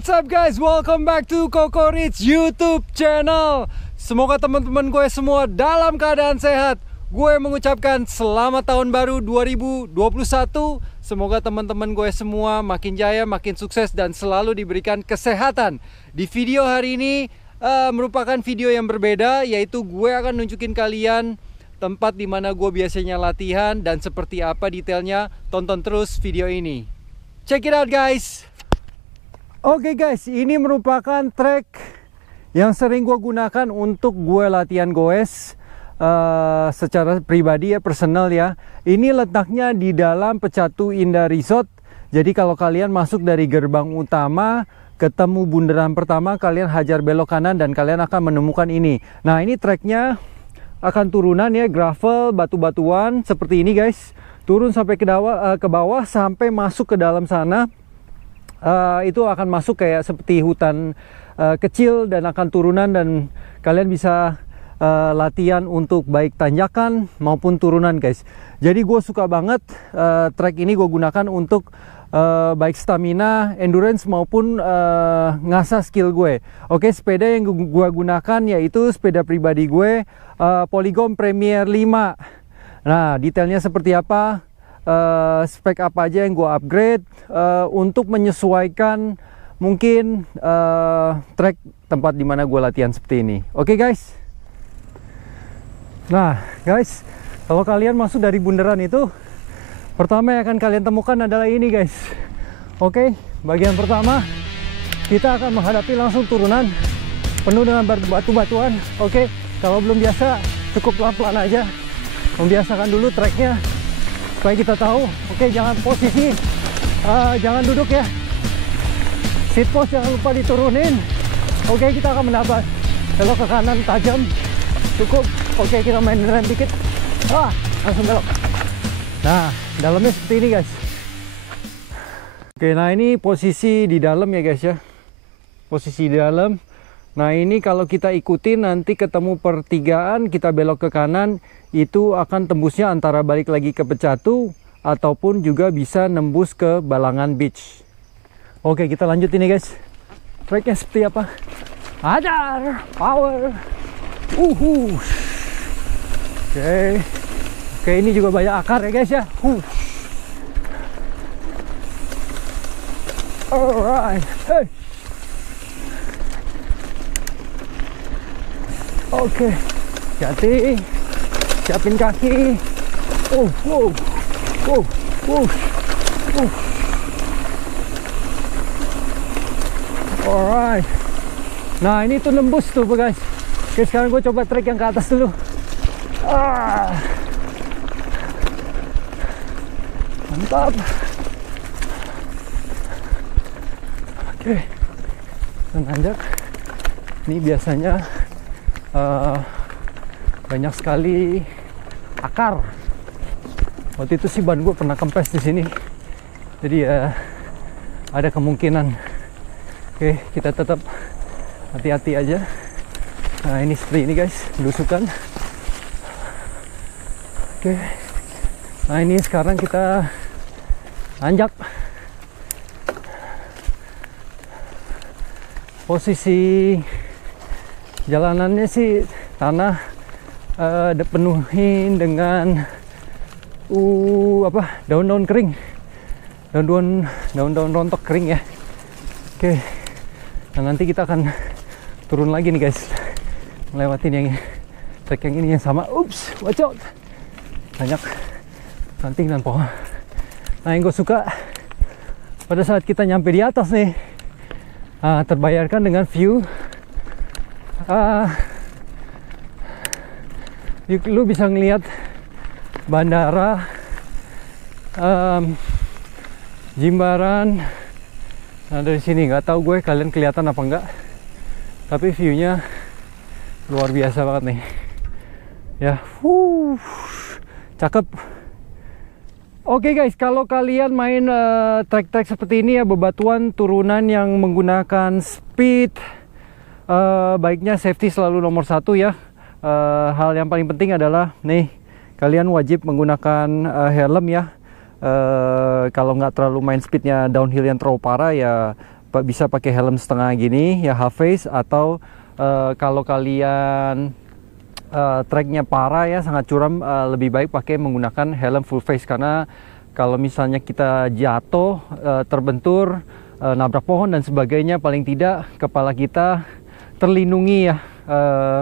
What's up guys, welcome back to Koko Rich YouTube channel. Semoga teman-teman gue semua dalam keadaan sehat. Gue mengucapkan selamat tahun baru 2021. Semoga teman-teman gue semua makin jaya, makin sukses dan selalu diberikan kesehatan. Di video hari ini merupakan video yang berbeda, yaitu gue akan nunjukin kalian tempat dimana gue biasanya latihan dan seperti apa detailnya. Tonton terus video ini. Check it out guys. Oke guys, ini merupakan track yang sering gue gunakan untuk gue latihan goes secara pribadi ya, personal ya. Ini letaknya di dalam Pecatu Indah Resort. Jadi kalau kalian masuk dari gerbang utama, ketemu bundaran pertama, kalian hajar belok kanan dan kalian akan menemukan ini. Nah, ini tracknya akan turunan ya, gravel, batu-batuan seperti ini guys. Turun sampai ke bawah sampai masuk ke dalam sana. Itu akan masuk kayak seperti hutan kecil dan akan turunan, dan kalian bisa latihan untuk baik tanjakan maupun turunan guys. Jadi gue suka banget track ini gue gunakan untuk baik stamina, endurance maupun ngasah skill gue. Oke, sepeda yang gue gunakan yaitu sepeda pribadi gue, Polygon Premier 5. Nah, detailnya seperti apa, spek apa aja yang gue upgrade untuk menyesuaikan mungkin track tempat dimana gue latihan seperti ini. Oke guys. Nah guys, kalau kalian masuk dari bundaran itu, pertama yang akan kalian temukan adalah ini guys. Oke, bagian pertama kita akan menghadapi langsung turunan penuh dengan batu-batuan. Oke, kalau belum biasa cukup pelan-pelan aja, membiasakan dulu tracknya supaya kita tahu. Oke, jangan posisi, jangan duduk ya, seat post jangan lupa diturunin. Oke, kita akan mendapat belok ke kanan tajam, cukup. Oke, kita main rem dikit, langsung belok. Nah, dalamnya seperti ini guys. Oke, nah ini posisi di dalam ya guys ya, posisi di dalam. Nah, ini kalau kita ikutin nanti ketemu pertigaan, kita belok ke kanan, itu akan tembusnya antara balik lagi ke Pecatu ataupun juga bisa nembus ke Balangan Beach. Oke, kita lanjut ini guys. Tracknya seperti apa? Hajar, power. Oke, ini juga banyak akar ya guys ya. Alright, hey. Oke, hati-hati, siapin kaki. Alright. Nah, ini tuh nembus tuh guys. Oke, sekarang gue coba trek yang ke atas dulu. Mantap. Oke, nanjak. Ini biasanya banyak sekali akar. Waktu itu sih ban gue pernah kempes di sini, jadi ya ada kemungkinan. Oke, kita tetap hati-hati aja. Nah, ini seperti ini guys, belusukan. Oke, nah ini sekarang kita nanjak. Posisi jalanannya sih tanah dipenuhin dengan daun-daun kering, daun-daun rontok kering ya. Oke, nah nanti kita akan turun lagi nih guys, melewatin yang trek yang ini yang sama. Watch out, banyak ranting dan pohon. Nah, yang gue suka pada saat kita nyampe di atas nih, terbayarkan dengan view. Lu bisa ngelihat bandara, Jimbaran. Nah, dari sini nggak tahu gue kalian kelihatan apa enggak, tapi viewnya luar biasa banget nih ya. Cakep. Oke guys, kalau kalian main trek-trek seperti ini ya, bebatuan turunan yang menggunakan speed, baiknya safety selalu nomor satu ya. Hal yang paling penting adalah nih, kalian wajib menggunakan helm ya. Kalau nggak terlalu main speednya downhill yang terlalu parah ya, bisa pakai helm setengah gini ya, half face, atau kalau kalian treknya parah ya, sangat curam, lebih baik pakai menggunakan helm full face. Karena kalau misalnya kita jatuh, terbentur, nabrak pohon dan sebagainya, paling tidak kepala kita terlindungi ya,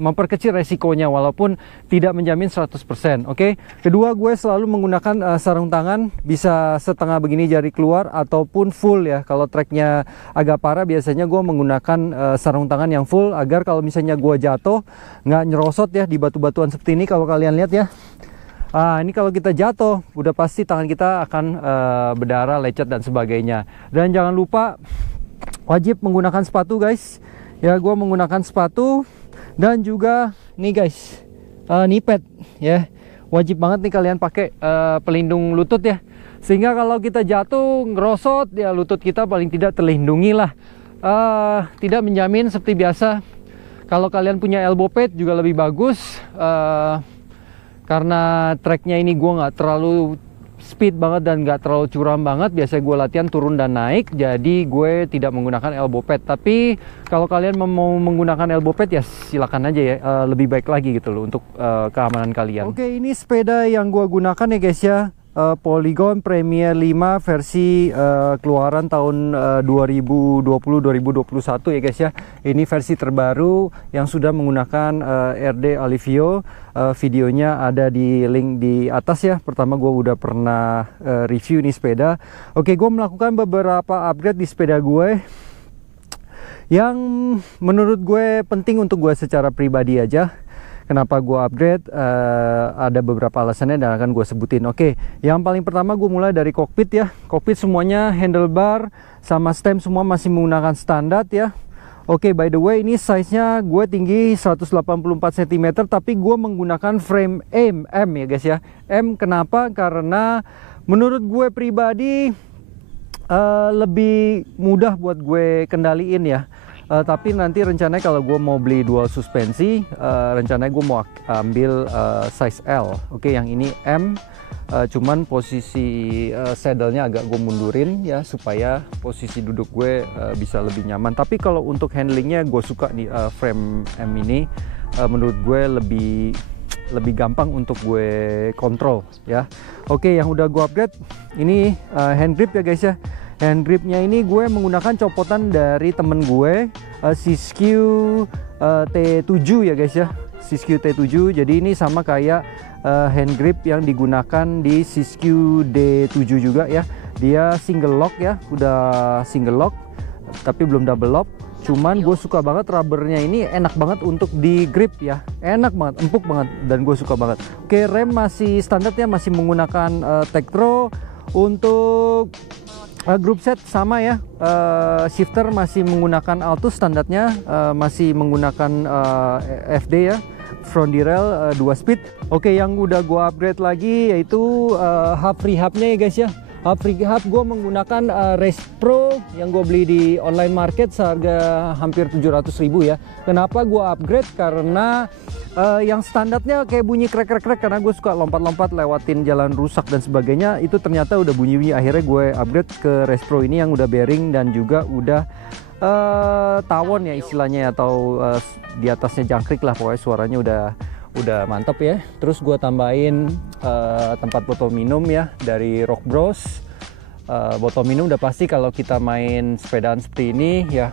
memperkecil resikonya walaupun tidak menjamin 100%. Oke. Kedua, gue selalu menggunakan sarung tangan, bisa setengah begini jari keluar ataupun full ya. Kalau treknya agak parah, biasanya gue menggunakan sarung tangan yang full agar kalau misalnya gue jatuh nggak nyerosot ya di batu-batuan seperti ini. Kalau kalian lihat ya, ini kalau kita jatuh udah pasti tangan kita akan berdarah, lecet dan sebagainya. Dan jangan lupa wajib menggunakan sepatu guys ya. Gue menggunakan sepatu. Dan juga nih guys, knee pad ya, wajib banget nih kalian pakai pelindung lutut ya, sehingga kalau kita jatuh ngerosot ya, lutut kita paling tidak terlindungi lah. Tidak menjamin seperti biasa. Kalau kalian punya elbow pad juga lebih bagus, karena treknya ini gue nggak terlalu speed banget dan nggak terlalu curam banget. Biasanya gue latihan turun dan naik, jadi gue tidak menggunakan elbow pad. Tapi kalau kalian mau menggunakan elbow pad ya silakan aja ya, lebih baik lagi gitu loh untuk keamanan kalian. Oke, ini sepeda yang gue gunakan ya guys ya, Polygon Premier 5 versi keluaran tahun 2020-2021 ya guys ya. Ini versi terbaru yang sudah menggunakan RD Alivio. Videonya ada di link di atas ya. Pertama gue udah pernah review ini sepeda. Oke, gue melakukan beberapa upgrade di sepeda gue yang menurut gue penting untuk gue secara pribadi aja. Kenapa gue upgrade? Ada beberapa alasannya dan akan gue sebutin. Oke, yang paling pertama gue mulai dari kokpit ya. Kokpit semuanya handlebar sama stem semua masih menggunakan standar ya. Oke, by the way ini size-nya gue tinggi 184 cm, tapi gue menggunakan frame M ya guys ya. M kenapa? Karena menurut gue pribadi lebih mudah buat gue kendaliin ya. Tapi nanti rencananya kalau gue mau beli dual suspensi, rencananya gue mau ambil size L. Oke, yang ini M, cuman posisi saddle-nya agak gue mundurin ya, supaya posisi duduk gue bisa lebih nyaman. Tapi kalau untuk handlingnya gue suka nih frame M ini, menurut gue lebih gampang untuk gue kontrol ya. Oke, yang udah gue upgrade ini hand grip ya guys ya. Hand gripnya ini gue menggunakan copotan dari temen gue, Siskiyou T7 ya guys ya, Siskiyou T7. Jadi ini sama kayak hand grip yang digunakan di Siskiyou D7 juga ya. Dia single lock ya, udah single lock tapi belum double lock. Cuman gue suka banget rubbernya ini, enak banget untuk di grip ya, enak banget, empuk banget dan gue suka banget. Oke, rem masih standarnya masih menggunakan Tektro. Untuk group set sama ya, shifter masih menggunakan Altus standarnya, masih menggunakan FD ya, front derail 2 speed. Oke, yang udah gua upgrade lagi yaitu hub free hubnya ya guys ya. Hub free hub gue menggunakan Race Pro yang gue beli di online market seharga hampir 700.000 ya. Kenapa gue upgrade? Karena yang standarnya kayak bunyi krek-krek karena gue suka lompat-lompat lewatin jalan rusak dan sebagainya, itu ternyata udah bunyi-bunyi. Akhirnya gue upgrade ke Race Pro ini yang udah bearing dan juga udah tawon ya istilahnya, atau di atasnya jangkrik lah, pokoknya suaranya udah mantap ya. Terus gue tambahin tempat botol minum ya dari Rock Bros. Botol minum udah pasti kalau kita main sepedaan seperti ini ya,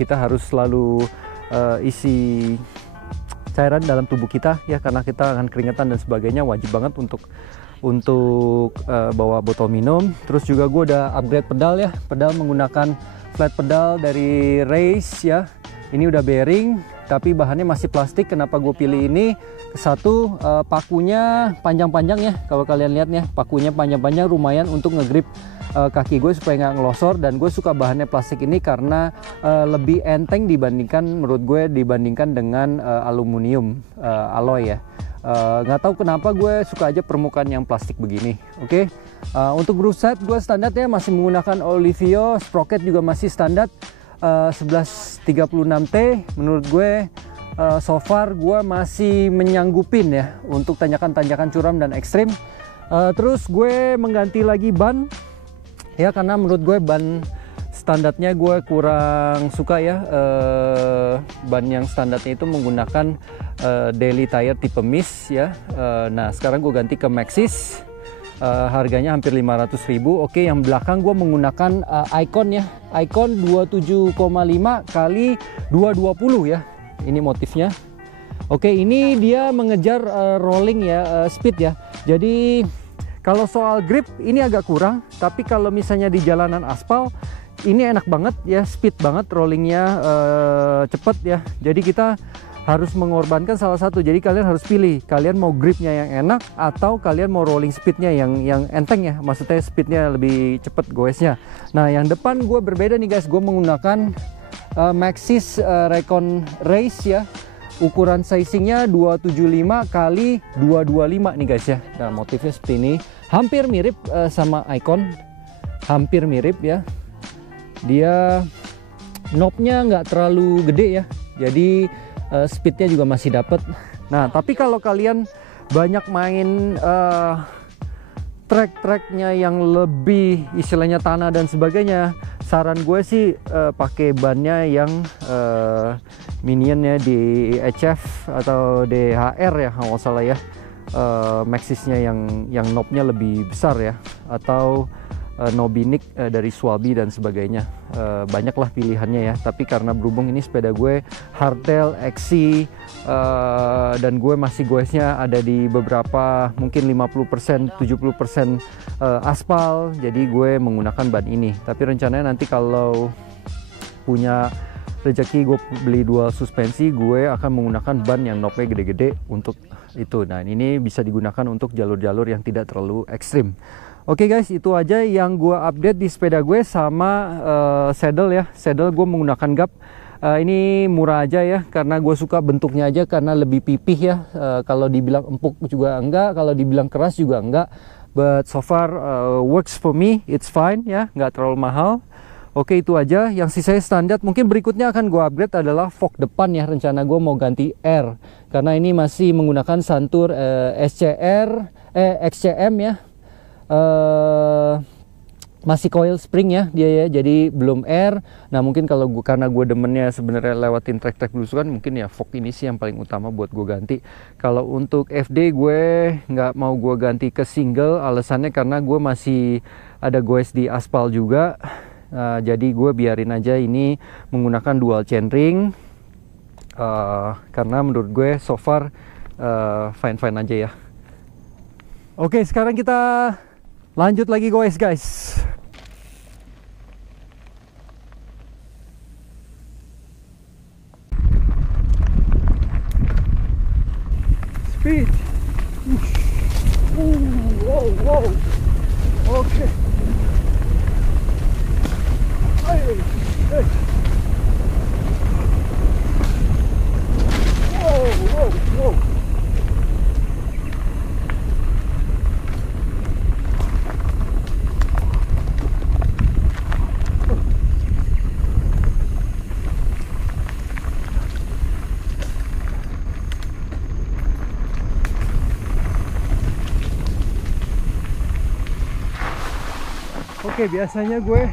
kita harus selalu isi cairan dalam tubuh kita ya, karena kita akan keringetan dan sebagainya. Wajib banget untuk bawa botol minum. Terus juga gue udah upgrade pedal ya, pedal menggunakan flat pedal dari Race ya. Ini udah bearing tapi bahannya masih plastik. Kenapa gue pilih ini? Satu, pakunya panjang-panjang ya, kalau kalian lihat ya, pakunya panjang-panjang, lumayan untuk ngegrip kaki gue supaya nggak ngelosor. Dan gue suka bahannya plastik ini karena lebih enteng dibandingkan, menurut gue, dibandingkan dengan aluminium alloy ya. Nggak tahu kenapa gue suka aja permukaan yang plastik begini. Oke. Untuk groove set gue standar ya, masih menggunakan Alivio. Sprocket juga masih standar 1136T. Menurut gue so far gue masih menyanggupin ya untuk tanjakan-tanjakan curam dan ekstrim. Terus gue mengganti lagi ban ya, karena menurut gue ban standarnya gue kurang suka ya. Ban yang standarnya itu menggunakan daily tire tipe Mist ya. Nah sekarang gue ganti ke Maxxis. Harganya hampir 500.000. Oke, yang belakang gue menggunakan Icon ya. Icon 27,5 kali 220 ya. Ini motifnya. Oke, ini dia mengejar rolling ya, speed ya. Jadi kalau soal grip ini agak kurang, tapi kalau misalnya di jalanan aspal ini enak banget ya, speed banget, rollingnya cepet ya. Jadi kita harus mengorbankan salah satu. Jadi kalian harus pilih, kalian mau gripnya yang enak atau kalian mau rolling speednya yang enteng ya, maksudnya speednya lebih cepet goesnya. Nah yang depan gue berbeda nih guys, gue menggunakan Maxxis Recon Race ya. Ukuran sizingnya 275 kali 225 nih guys ya. Nah motifnya seperti ini, hampir mirip sama Icon, hampir mirip ya. Dia knobnya nggak terlalu gede ya, jadi speednya juga masih dapet. Nah tapi kalau kalian banyak main track-tracknya yang lebih istilahnya tanah dan sebagainya, saran gue sih pakai bannya yang minionnya di HF atau DHR ya kalau nggak salah ya. Maxxisnya yang knobnya lebih besar ya, atau Nobinik dari Swabi dan sebagainya. Banyaklah pilihannya ya, tapi karena berhubung ini sepeda gue hardtail, XC, dan gue masih goesnya ada di beberapa mungkin 50%, 70% aspal, jadi gue menggunakan ban ini. Tapi rencananya nanti kalau punya rezeki gue beli dual suspensi, gue akan menggunakan ban yang knobnya gede-gede untuk itu. Nah ini bisa digunakan untuk jalur-jalur yang tidak terlalu ekstrim. Oke guys, itu aja yang gue update di sepeda gue sama saddle ya. Saddle gue menggunakan Gap. Ini murah aja ya, karena gue suka bentuknya aja, karena lebih pipih ya. Kalau dibilang empuk juga enggak, kalau dibilang keras juga enggak. But so far works for me, it's fine ya, nggak terlalu mahal. Oke itu aja, yang sisanya standar. Mungkin berikutnya akan gue upgrade adalah fork depan ya. Rencana gue mau ganti R, karena ini masih menggunakan Santur XCM ya. Masih coil spring ya dia ya, jadi belum air. Nah mungkin kalau gue, karena gue demennya sebenarnya lewatin trek-trek belusukan, mungkin ya fork ini sih yang paling utama buat gue ganti. Kalau untuk FD gue nggak mau gue ganti ke single, alasannya karena gue masih ada goes di aspal juga. Jadi gue biarin aja ini menggunakan dual chainring, karena menurut gue so far fine-fine aja ya. Oke sekarang kita lanjut lagi goes guys. Speed. Wow. Oke. Hey. Wow. Oke, biasanya gue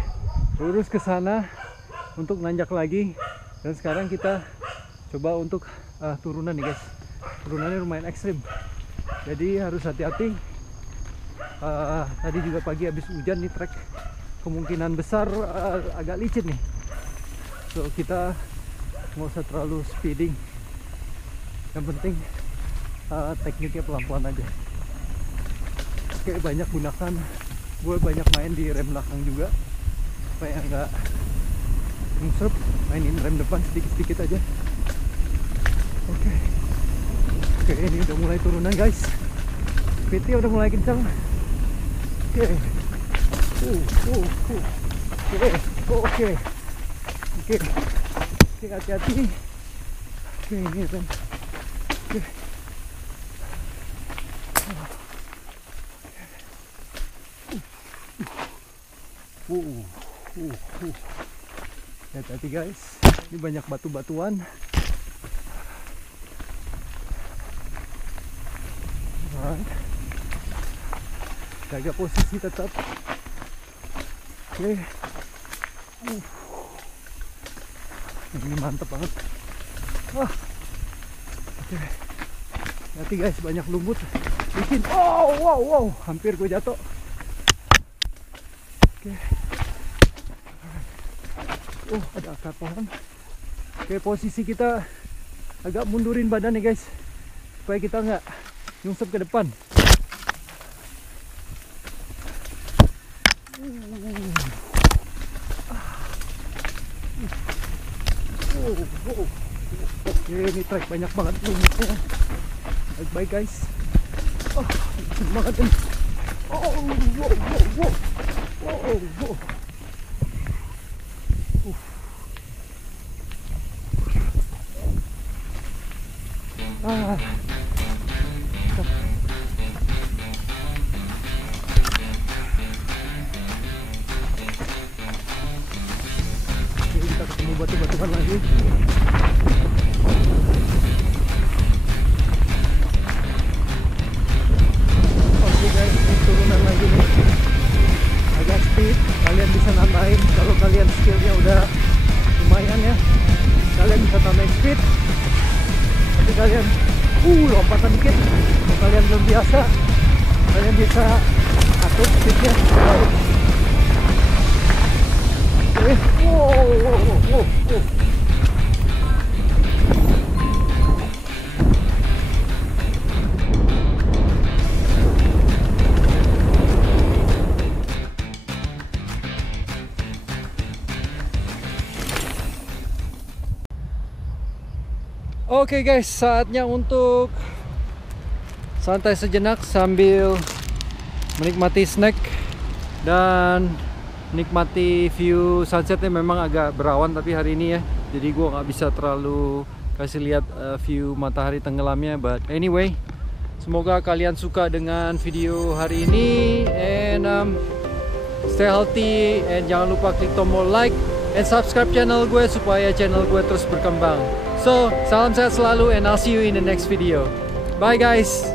lurus ke sana untuk nanjak lagi, dan sekarang kita coba untuk turunan nih guys. Turunannya lumayan ekstrim, jadi harus hati-hati. Tadi juga pagi habis hujan nih, trek kemungkinan besar agak licin nih, so kita nggak usah terlalu speeding. Yang penting tekniknya pelan-pelan aja. Oke, gue banyak main di rem belakang juga supaya nggak ngusrep, mainin rem depan sedikit-sedikit aja. Oke, ini udah mulai turunan guys, speednya udah mulai kencang. Oke, hati-hati. Oke, ini rem. Hati-hati guys, ini banyak batu-batuan. Jaga posisi tetap. Oke. Ini mantep banget. Oke. Hati guys, banyak lumut licin. Wow, hampir gue jatuh. Oke. Ada akar pohon. Oke, posisi kita agak mundurin badan nih guys, supaya kita nggak nyungsep ke depan. Oke, ini trek banyak banget lumutnya. Baik-baik guys. Keren banget ini. Wow. Kita ketemu batu-batuan lagi. Oke guys, ini turunan lagi nih. Agak speed, kalian bisa nambahin kalau kalian skillnya udah lumayan ya. Kalian bisa tambahin speed. Tapi kalian lompatan dikit. Kalau kalian belum biasa, kalian bisa atur speednya. Wow. Oke guys, saatnya untuk santai sejenak sambil menikmati snack dan nikmati view sunsetnya. Memang agak berawan tapi hari ini ya, jadi gue nggak bisa terlalu kasih lihat view matahari tenggelamnya. But anyway, semoga kalian suka dengan video hari ini, and stay healthy, and jangan lupa klik tombol like and subscribe channel gue supaya channel gue terus berkembang. So, salam sehat selalu, and I'll see you in the next video. Bye guys.